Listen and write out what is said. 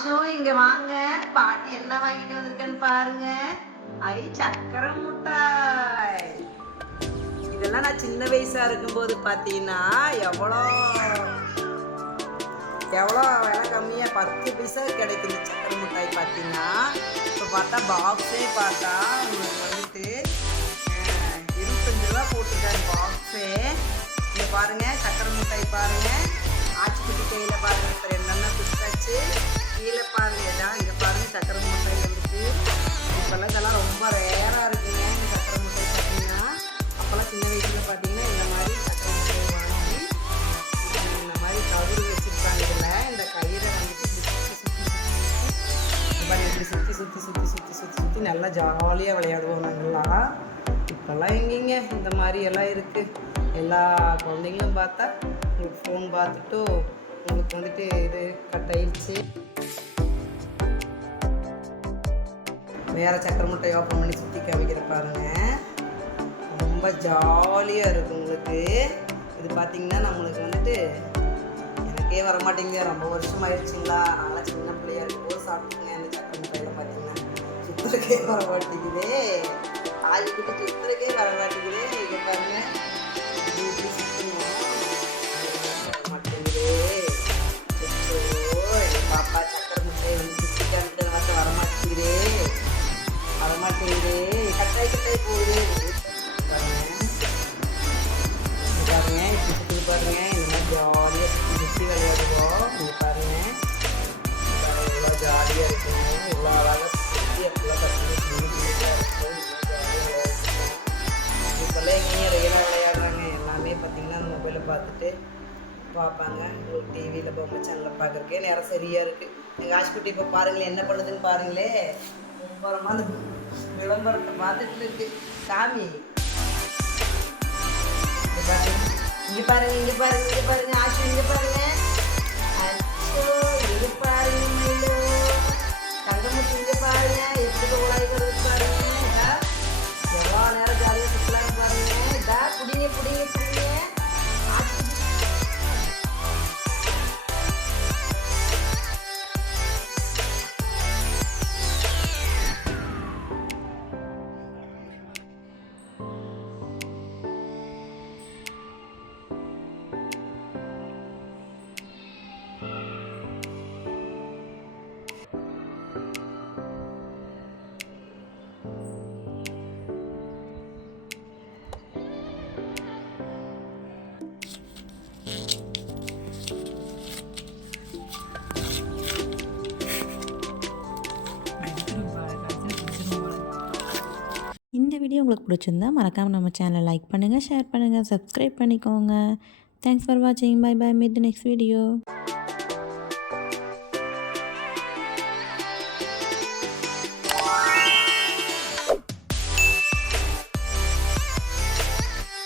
Aso இங்க வாங்க, பாட்டி என்ன வாங்கிட்டு வந்திருக்கேன்னு பாருங்க. ஐ சக்கரை முட்டாய். இதெல்லாம் நான் சின்ன வயசா இருக்கும்போது பாத்தீங்கன்னா எவ்வளோ எவ்வளோ விலை கம்மியாக 10 பைசா கிடைக்குது சக்கரை மிட்டாய் பார்த்தீங்கன்னா. இப்போ பார்த்தா பாக்ஸே பார்த்தா உங்களுக்கு வந்துட்டு 25 ரூபா போட்டுருக்காங்க பாக்ஸே. இங்கே பாருங்கள் சக்கரை மிட்டாய் பாருங்கள். ஆச்சிக்குட்டி கையில் பாருங்கள் இப்போ என்னென்ன குடிச்சாச்சு. கீழே பாருங்கள் இதான் இங்கே பாருங்கள் சக்கரை மிட்டாய் வந்துட்டு. இப்போல்லாம் இதெல்லாம் ரொம்ப ரேராக இருக்குங்க இந்த சக்கரை மிட்டாய் பார்த்தீங்கன்னா. அப்போல்லாம் சின்ன வயசில் பார்த்தீங்கன்னா இந்த மாதிரி சக்கரை மிட்டாய் வாங்கி இந்த மாதிரி கவுரு வச்சுருக்காங்க. இதில் இந்த கயிறை வந்துட்டு சுற்றி சுற்றி சுற்றி சுற்றி சுற்றி சுற்றி நல்லா ஜாலியாக விளையாடுவோம் நாங்கள்லாம். இப்போல்லாம் எங்கேங்க இந்த மாதிரி எல்லாம் இருக்குது. எல்லா குழந்தைங்களும் பார்த்தா உங்களுக்கு ஃபோன் பார்த்துட்டு உங்களுக்கு வந்துட்டு இது கட் ஆயிடுச்சு. வேறு சக்கரை முட்டை ஓப்பன் பண்ணி சுற்றி காமிக்கிற பாருங்க. ரொம்ப ஜாலியாக இருக்கும் உங்களுக்கு. இது பார்த்திங்கன்னா நம்மளுக்கு வந்துட்டு எனக்கே வரமாட்டேங்குது. ரொம்ப வருஷம் ஆயிடுச்சுங்களா. நல்லா சின்ன பிள்ளையா இருக்கும்போது சாப்பிட்டுங்க இந்த சக்கரை முட்டையில் பார்த்தீங்கன்னா சுத்தருக்கே வரமாட்டேங்குது. ஆளுக்கிட்ட சுத்தருக்கே வரமாட்டேங்குது. இதை பாருங்க வரமாட்டேங்குது. எங்கள் பாப்பா சக்கரை முட்டையை வந்து சுற்றி காமிட்டு வரமாட்டேங்குது வரமாட்டேங்குது. கட்டாய் கட்டாய் போகுது பாருங்க. பாருங்க இப்படி சுற்றி பாருங்க. இந்த மாதிரி ஜாலியாக சுற்றி சுற்றி விளையாடுவோம். இங்கே பாருங்க எவ்வளோ ஜாலியாக இருக்குங்க. இவ்வளோ அழகாக சுற்றி அப்படிலாம் பார்த்தீங்கன்னா இருக்கும். இப்போல்லாம் எங்கேயும் ரெகுலராக விளையாடுறாங்க. எல்லாமே பார்த்தீங்கன்னா அந்த மொபைலை பார்த்துட்டு பார்ப்பாங்க. உங்களுக்கு டிவியில் பொம்மை சேனலில் பார்க்குறக்கே நேரம் சரியாக இருக்குது. எங்கள் ஆஷ்குட்டி இப்போ பாருங்களேன் என்ன பண்ணுதுன்னு பாருங்களே. மும்பரமாக அந்த விளம்பரத்தை பார்த்துட்டு இருக்கு. சாமி இங்கே பாருங்க இங்கே பாருங்க இங்கே பாருங்க ஆஷு இங்கே பாருங்க. அச்சோ இது பாருங்க மயிலோ தங்கமுத்து இங்கே பாருங்க எப்படி உலகிறது பாருங்க. எவ்வளோ நேரம் ஜாலியாக சுற்றலான்னு பாருங்க. இதா புடிங்க புடிங்க புடிங்க. இந்த வீடியோ உங்களுக்கு பிடிச்சிருந்தா மறக்காமல் நம்ம சேனலை லைக் பண்ணுங்கள், ஷேர் பண்ணுங்கள், சப்ஸ்கிரைப் பண்ணிக்கோங்க. தேங்க்ஸ் ஃபார் வாட்சிங். Bye bye. Meet the next video.